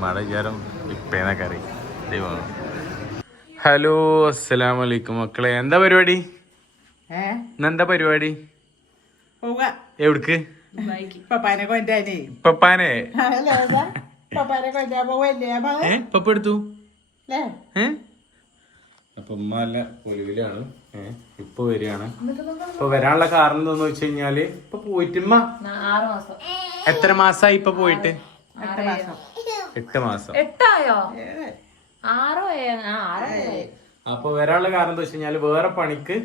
ഉമ്മയുടെ വിചാരം ഇപ്പേന്നൊക്കെ അറിയും. ഹലോ, അസ്സലാമലൈക്കും മക്കളെ. എന്താ പരിപാടി? ഇന്നെന്താ പരിപാടി? എവിടക്ക്? പപ്പാനെ പപ്പ എടുത്തു. അപ്പൊ ഉമ്മ നല്ല പൊലിവിലാണ്. ഇപ്പൊ വരികയാണ്. ഇപ്പൊ വരാനുള്ള കാരണം എന്താന്ന് വെച്ച് കഴിഞ്ഞാല് ഇപ്പൊ പോയിട്ടുമ്മ എത്ര മാസായി ഇപ്പൊ പോയിട്ട്? 8 മാസം. അപ്പൊ വരാനുള്ള കാരണം എന്താ വെച്ച് കഴിഞ്ഞാല് വേറെ പണിക്ക്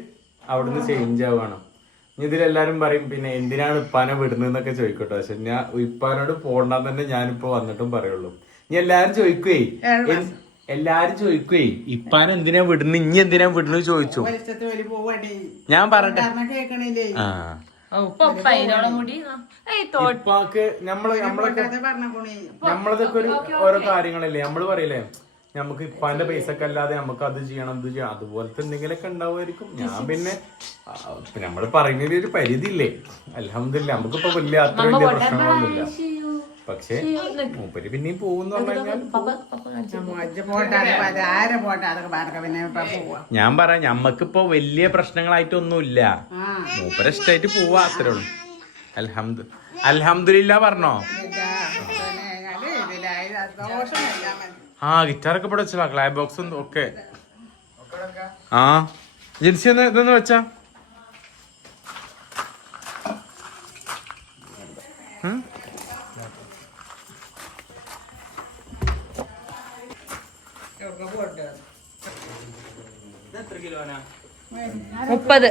അവിടുന്ന് ചേഞ്ച് ആവുകയാണ്. ഇനി ഇതിലെല്ലാരും പറയും പിന്നെ എന്തിനാണ് ഇപ്പാനെ വിടുന്നതെന്നൊക്കെ ചോദിക്കട്ടെ. പക്ഷെ ഞാൻ ഇപ്പാനോട് പോണ്ടെന്ന് തന്നെ ഞാനിപ്പോ വന്നിട്ടും പറയുള്ളൂ. ഇനി എല്ലാരും ചോദിക്കുവേ ഇപ്പാൻ എന്തിനാ വിടുന്നു, ഇനി എന്തിനാ വിടുന്നു ചോദിച്ചു. ഞാൻ പറഞ്ഞിട്ട് നമ്മളതൊക്കെ ഓരോ കാര്യങ്ങളല്ലേ നമ്മള് പറയില്ലേ, നമുക്ക് ഇപ്പാന്റെ പൈസക്ക് അല്ലാതെ നമുക്ക് അത് ചെയ്യണം ഇത് ചെയ്യണം, അതുപോലത്തെ എന്തെങ്കിലുമൊക്കെ ഉണ്ടാവുമായിരിക്കും. ഞാൻ പിന്നെ നമ്മള് പറയുന്നതിൽ ഒരു പരിധി ഇല്ലേ. അൽഹംദുലില്ലാ നമുക്കിപ്പോ അത്ര വലിയ പ്രശ്നങ്ങളൊന്നുമില്ല. പക്ഷെ മൂപ്പര് പിന്നെയും പോകുന്ന ഞാൻ പറയാം, ഞമ്മക്കിപ്പോ വലിയ പ്രശ്നങ്ങളായിട്ടൊന്നുമില്ല. മൂപ്പര് ഇഷ്ടമായിട്ട് പോവാ, അത്രേ ഉള്ളൂ. അൽഹംദുലില്ലാ പറഞ്ഞോ. ഗിറ്റാറൊക്കെ ഇവിടെ വെച്ചാ ക്ലാബ് ബോക്സും ഒക്കെ. ജിൻസി ഒന്ന് ഇതൊന്ന് വെച്ചാ. എത്ര കിലോനാ? 30.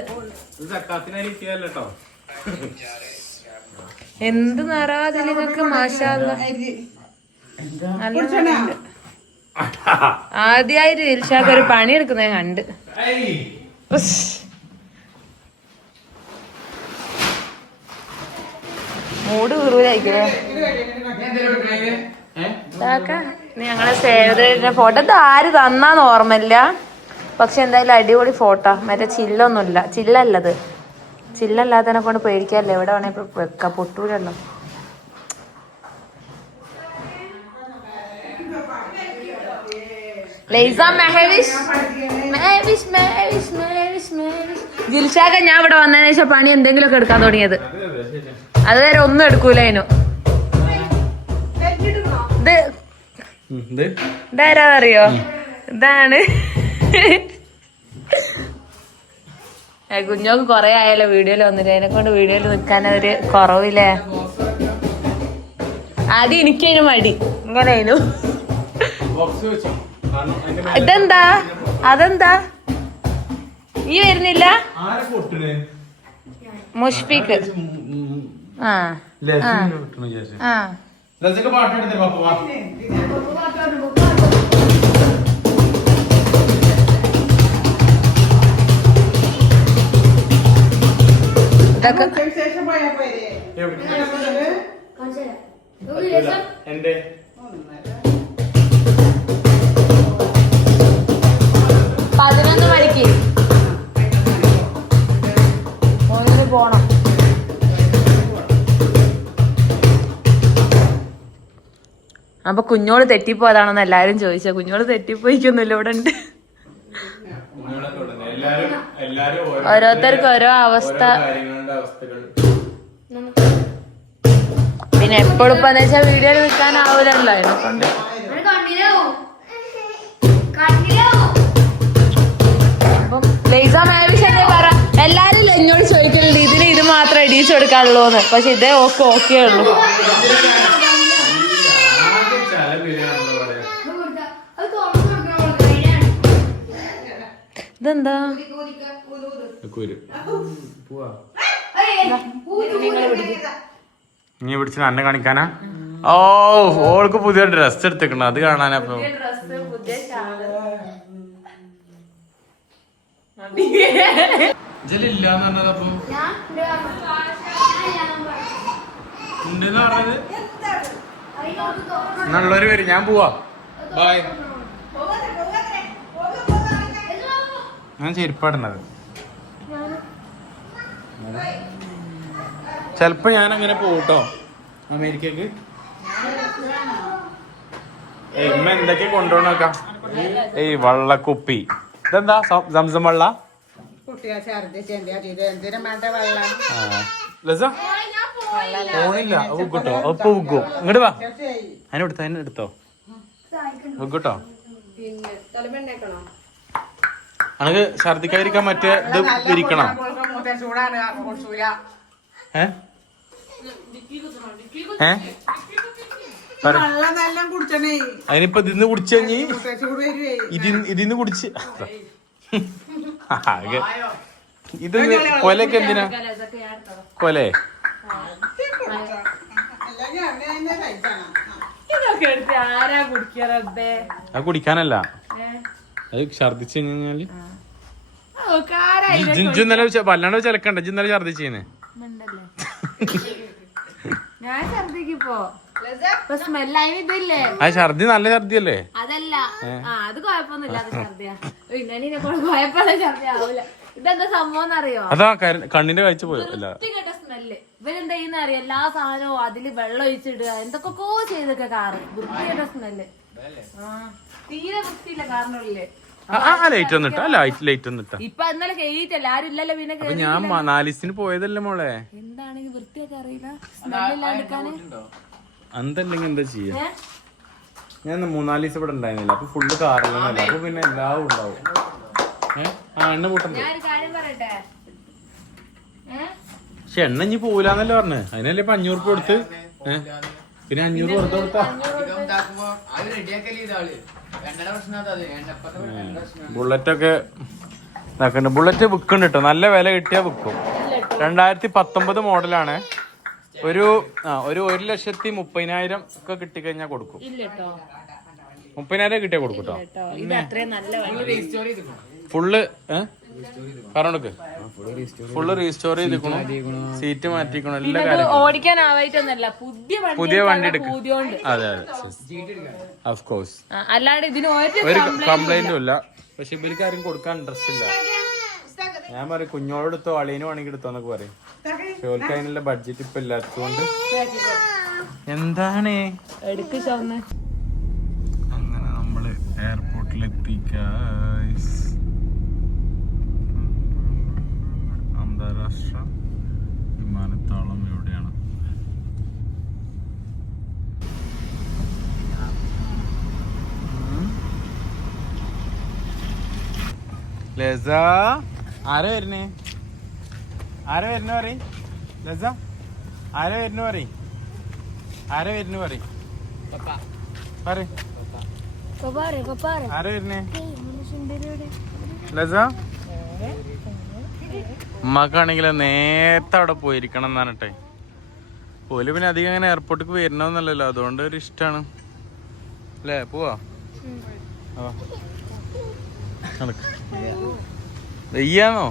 സക്കാത്തിനരിക്കല്ലോ. എന്ത് നിറാതെ നിങ്ങൾക്ക് മാഷാഅല്ലാ. ആദ്യമായിട്ട് ദിൽഷാക്ക് ഒരു പണി എടുക്കുന്ന ഞാൻ കണ്ട്. മൂട് കീറൂലായിക്കോ. ഞങ്ങളെ സേവതയുടെ ഫോട്ടോ ഇത് ആര് തന്നാന്ന് ഓർമ്മയില്ല. പക്ഷെ എന്തായാലും അടിപൊളി ഫോട്ടോ. മറ്റേ ചില്ലൊന്നുമില്ല, ചില്ലല്ലത്. ചില്ലല്ലാത്തതിനെ കൊണ്ട് പേടിക്കാല്ലേ. എവിടെ വേണേ ഇപ്പൊ വെക്ക, പൊട്ടൂലല്ലോ. ജിൽഷാക്ക ഞാൻ ഇവിടെ വന്നതിന് ശേഷം പണി എന്തെങ്കിലുമൊക്കെ എടുക്കാൻ തുടങ്ങിയത്. അതുവരെ ഒന്നും എടുക്കൂലേനു. ഇതാരാന്നറിയോ? ഇതാണ് കുഞ്ഞോക്ക് കൊറേ ആയാലോ വീഡിയോയിൽ വന്നില്ല. അതിനെ കൊണ്ട് വീഡിയോയിൽ നിൽക്കാനൊരു കുറവില്ലേ. ആദ്യം എനിക്കതിന് മടി ഇങ്ങനെയായിരുന്നു. ഇതെന്താ? അതെന്താ ഈ വരുന്നില്ല? മുഷ്ഫിക്ക്. എന്റെ 11 മണിക്ക് പോണം. അപ്പൊ കുഞ്ഞോള് തെറ്റിപ്പോയതാണെന്ന് എല്ലാരും ചോദിച്ച. കുഞ്ഞോള് തെറ്റിപ്പോയിക്കൊന്നുമില്ല, ഇവിടെ ഉണ്ട്. ഓരോരുത്തർക്ക് ഓരോ അവസ്ഥ. പിന്നെ എപ്പോഴും ഇപ്പൊ വെച്ചാൽ വീഡിയോയിൽ നിൽക്കാനാവൂലല്ലോ. അതിനെക്കൊണ്ട് എല്ലാരും എന്നോട് ചോദിക്കുന്നുണ്ട് ഇതിന് ഇത് മാത്രം എഡീസ് കൊടുക്കാനുള്ളൂന്ന്. പക്ഷെ ഇതേ ഓക്കെ ഉള്ളൂ. ഇതെന്താ? നീ പിടിച്ച അന്നെ കാണിക്കാനാ? ഓൾക്ക് പുതിയ ഡ്രസ് എടുത്തേക്കണ, അത് കാണാനാ. അപ്പൊ ഇല്ലാന്ന് പറഞ്ഞതപ്പോ ഉണ്ടെന്ന് പറഞ്ഞത്. എന്നുള്ളവര് വരും, ഞാൻ പോവാ. ബൈ. ഞാൻ ചെരുപ്പാടുന്നത്. ചെലപ്പോ ഞാൻ അങ്ങനെ പോട്ടോ അമേരിക്കക്ക്. ഇമ്മ എന്തൊക്കെ കൊണ്ടുപോകണോക്കാം? ഏയ് വള്ളക്കുപ്പി. ഇതെന്താ സംസം വെള്ള? ഫോണില്ല ഉഗ്ഗട്ടോ. അപ്പൊ ഉഗ്ഗോ ഇങ്ങോട്ട് വാ. അതിനെടുത്തോ ഉഗ്ഗട്ടോ. അനക്ക് ഛർദിക്കാതിരിക്കാൻ മറ്റേ ഇത് വിരിക്കണം. അതിനിപ്പോ ഇതിന്ന് കുടിച്ചു കഴിഞ്ഞ് ഇതിന്ന് കുടിച്ച് ഇത് കൊലയൊക്കെ എന്തിനാ കൊലേ? അത് കുടിക്കാനല്ല, അത് ഛർദിച്ചു കഴിഞ്ഞാല് ഇന്നലെ വല്ലാണ്ട് ചിലക്കണ്ട. ഇന്നലെ ഛർദിച്ചേന്ന് ആ ഛർദി നല്ല ഛർദിയല്ലേ? അതല്ല, അത് കുഴപ്പമൊന്നുമില്ല. അത് ഛർദിയാ കുഴപ്പമുള്ള ഇതെന്താ സംഭവം അറിയോ? അതാ കണ്ണിന്റെ കാഴ്ച പോയോ? വൃത്തികെട്ട സ്മെല്ല്. ഇവരെന്താ ചെയ്യുന്ന അറിയാം, എല്ലാ സാധനവും അതില് വെള്ളം ഒഴിച്ചിടുക, എന്തൊക്കെയോ ചെയ്തൊക്കെ കാറ്. വൃത്തികെട്ട സ്മെല്ല്. തീരെ വൃത്തിയില്ല കാറിനുള്ളില്. ലൈറ്റ് വന്നിട്ടാ? ലൈറ്റ് വന്നിട്ടാ? ഇപ്പൊ ഇന്നലെ കേറിയിട്ടല്ല, ആരും ഇല്ലല്ലോ. പിന്നെ ഞാൻ 4 ദിവസത്തിന് പോയതല്ലേ മോളെ. എന്താണെങ്കിൽ വൃത്തിയൊക്കെ അറിയില്ല, സ്മെല്ലില്ലാണ്ടിരിക്കാന്. അന്തല്ലെങ്കിൽ എന്താ ചെയ്യാ? ഞാൻ 3-4 ദിവസം ഇവിടെ ഉണ്ടായിരുന്നില്ല. അപ്പൊ ഫുള്ള് കാറിലല്ല. അപ്പൊ പിന്നെ എല്ലാം ഉണ്ടാവും. എണ്ണ കൂട്ടണ്ട. പക്ഷെ എണ്ണ ഇനി പോവില്ലാന്നല്ലേ പറഞ്ഞ്. അതിനല്ലേ ഇപ്പൊ 500 രൂപ കൊടുത്ത്. പിന്നെ 500 പുറത്ത് കൊടുത്താ ബുള്ളറ്റൊക്കെ ഇതാക്കണ്ട്. ബുള്ളറ്റ് വിൽക്കുന്നുണ്ട് കേട്ടോ. നല്ല വില കിട്ടിയാ വിൽക്കും. 2019 മോഡലാണ്. ഒരു 1,30,000 ഒക്കെ കിട്ടിക്കഴിഞ്ഞാൽ കൊടുക്കും. 30,000 കിട്ടിയാ കൊടുക്കും കേട്ടോ. ഫുള്ള് പറഞ്ഞോക്ക്. ഫുള്ള് റീസ്റ്റോർ ചെയ്തിരിക്കണു, സീറ്റ് മാറ്റിക്കണു, എല്ലാ കാര്യം. ഓടിക്കാനാവായിട്ടൊന്നല്ല, പുതിയ വണ്ടി എടുക്കും. അതെ അതെ, ഓഫ് കോഴ്സ്. അല്ലാണ്ട് ഇതിന് ഒരു കംപ്ലൈന്റും ഇല്ല. പക്ഷെ ഇവർക്ക് കൊടുക്കാൻ ഇൻട്രസ്റ്റ് ഇല്ല. ഞാൻ പറയും കുഞ്ഞോടെടുത്തോ അളിയന് വേണമെങ്കിൽ എടുത്തോ എന്നൊക്കെ പറയും. പക്ഷെ ഓർക്ക് അതിനുള്ള ബഡ്ജറ്റ് ഇപ്പൊ ഇല്ലാത്തതുകൊണ്ട് എന്താണ് അങ്ങനെ നമ്മള് എയർപോർട്ടിലെത്തിക്ക. അന്താരാഷ്ട്ര വിമാനത്താവളം എവിടെയാണ്? ലസ ആരാ വരുന്നേ? ആരാ വരുന്ന പറയും ലസ? ആരാ വരുന്ന പറയും? ആരാ വരുന്ന പറയും? ആരാ വരുന്നേ ലസ? ഉമ്മാക്കാണെങ്കിൽ നേരത്തെ അവിടെ പോയിരിക്കണം എന്നാണ്ട്ടെ. പോല് പിന്നെ അധികം അങ്ങനെ എയർപോർട്ടിക്ക് വരണമെന്നല്ലല്ലോ, അതുകൊണ്ട് ഒരു ഇഷ്ടമാണ് അല്ലേ? പോവാ വെയ്യാന്നോ?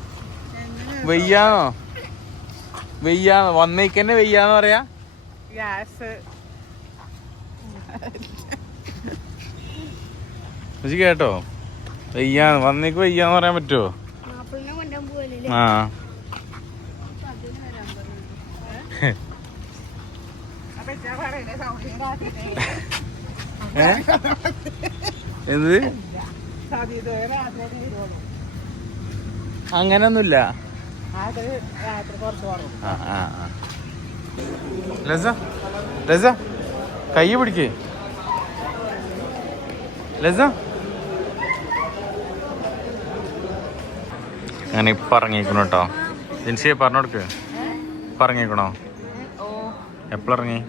വന്നേക്കന്നെ വെയ്യാന്ന് പറയാ. കേട്ടോ, വന്നേക്ക് വെയ്യാന്ന് പറയാൻ പറ്റുമോ? ആ എന്ത്? അങ്ങനൊന്നുമില്ല. ലസ കൈ പിടിക്കേ ലസ. ഞാൻ ഇപ്പൊ ഇറങ്ങിക്കണു കേട്ടോ. ജിൻസിയെ പറഞ്ഞോടുക്ക്. ഇപ്പൊ ഇറങ്ങിക്കണോ? എപ്പോഴിറങ്ങി?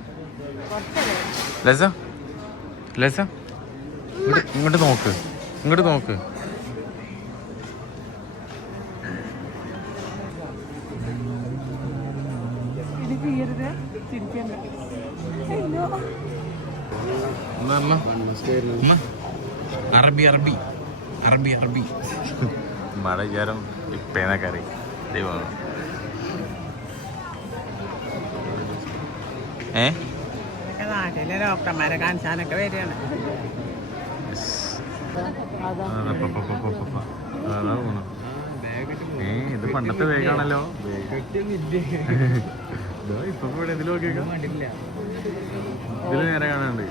ലസ ലസ ഇങ്ങോട്ട് നോക്ക്, ഇങ്ങോട്ട് നോക്ക്. അറബി അറബി അറബി അറബി മഴ വിചാരം ഇപ്പേന്ന കറി ദൈവം. നാട്ടിലെ ഡോക്ടർമാരെ കാണിച്ചാനൊക്കെ വരികയാണ്. ഇത് പണ്ടത്തെ വേഗാണല്ലോ. ഇപ്പൊ ഇതിൽ നോക്കിയേക്കാം, ഇതില് നേരെ കാണാനുണ്ട്.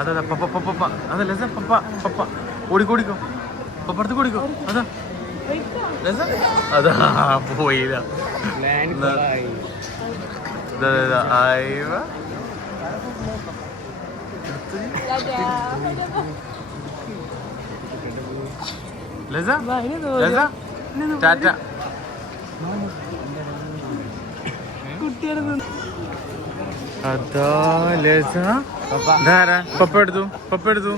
അതാ പപ്പ പപ്പ പപ്പ അതല്ല പപ്പ പപ്പ ഓടിക്കോ ഓടിക്കോ പപ്പടുത്ത് ഓടിക്കോ അതാ അതാ പോയില്ല ടാറ്റ അതാ ലസ പപ്പ എടുത്തു പപ്പ എടുത്തു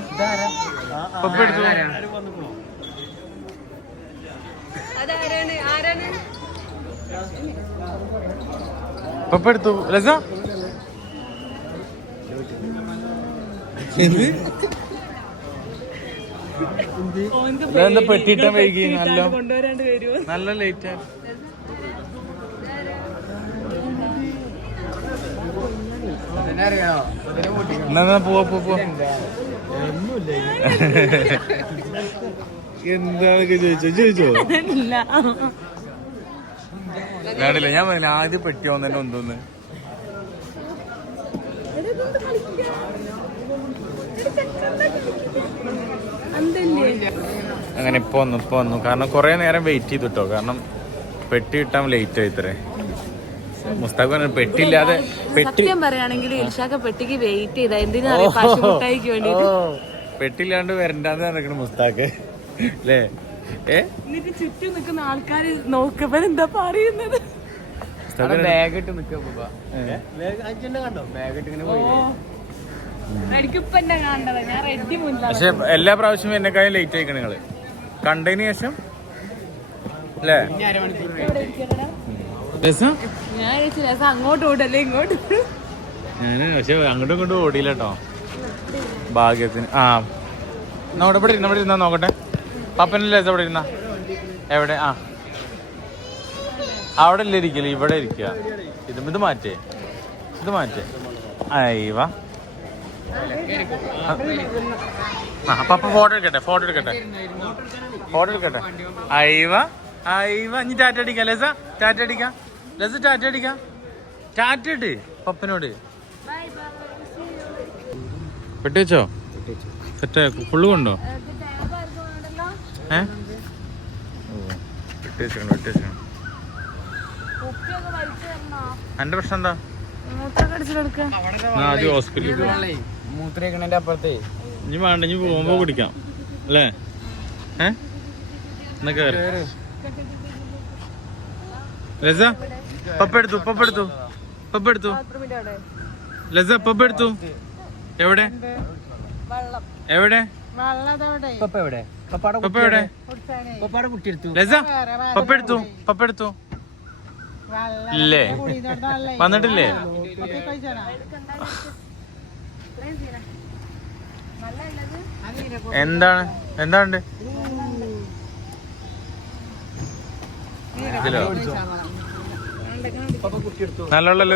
പപ്പ എടുത്തു പപ്പ എടുത്തു ലസ എന്താ പെട്ടിട്ട വൈകി നല്ല നല്ല ലേറ്റ് ആയി എന്നാ പോവാ പോവാ എന്താണൊക്കെ ചോദിച്ചോ വേണ്ടില്ല ഞാൻ പറഞ്ഞില്ല ആദ്യം പെട്ടിയാവും തന്നെ ഒന്നൊന്ന് അങ്ങനെ ഇപ്പൊ വന്നു കാരണം കൊറേ നേരം വെയിറ്റ് ചെയ്തിട്ടോ കാരണം പെട്ടി കിട്ടാൻ ലേറ്റ് ആയി ഇത്രേ മുസ്താഖ് പറഞ്ഞു പെട്ടില്ലാതെ സത്യം പറയുകയാണെങ്കിൽ ഇൽഷാക്ക പെട്ടിക്ക് വെയിറ്റ് ചെയ്താ എന്തിനാ പശുമുട്ടായിക്ക് വേണ്ടിട്ട് പെട്ടില്ലാണ്ട് വരണ്ടാന്ന് പറഞ്ഞിരിക്കണ മുസ്താഖ് അല്ലേ എന്നിട്ട് ചുറ്റും നിൽക്കുന്ന ആൾക്കാര് നോക്കപ്പോ എന്താ പറയുന്നത് പക്ഷെ എല്ലാ പ്രാവശ്യവും എന്നെക്കാളും ലേറ്റ് ആയിക്കണ നിങ്ങള് കണ്ടതിന് ശേഷം അല്ലേ ഞാൻ അങ്ങോട്ട് ഓടല്ലേ ഇങ്ങോട്ട് ഞാന് പക്ഷെ അങ്ങോട്ടും ഇങ്ങോട്ടും ഓടിയില്ല കേട്ടോ ഭാഗ്യത്തിന് എന്നാ ഇവിടെ ഇരുന്നാ നോക്കട്ടെ പപ്പനല്ലേ ഇവിടെ ഇരുന്ന എവിടെ അവിടെ അല്ലേ ഇരിക്കല് ഇവിടെ ഇരിക്കുക ഇത് മാറ്റേ അയ്യവാ പപ്പ ഫോട്ടോ എടുക്കട്ടെ അയ്യവാ ഇനി ടാറ്റ അടിക്കാം ലസ ടാറ്റ അടിക്കാം ടാറ്റ ഇട്ട് പപ്പനോട് പെട്ടിവെച്ചോ സെറ്റ് ഫുള്ള് കൊണ്ടോ വെട്ടിവെച്ചോ എന്റെ പ്രശ്നം എന്താ ആദ്യം ഹോസ്പിറ്റലിൽ മൂത്രേക്കണേന്റെ അപ്പുറത്തെ ഇനി വേണ്ട ഇനി പോകുമ്പോ കുടിക്കാം അല്ലേ എന്നാ കേറ് ലസ പപ്പ എടുത്തു ലസ പപ്പ എടുത്തു എവിടെ ലസ പപ്പ എടുത്തു ഇല്ലേ വന്നിട്ടില്ലേ എന്താണ്ട് ഇതിലോ നല്ല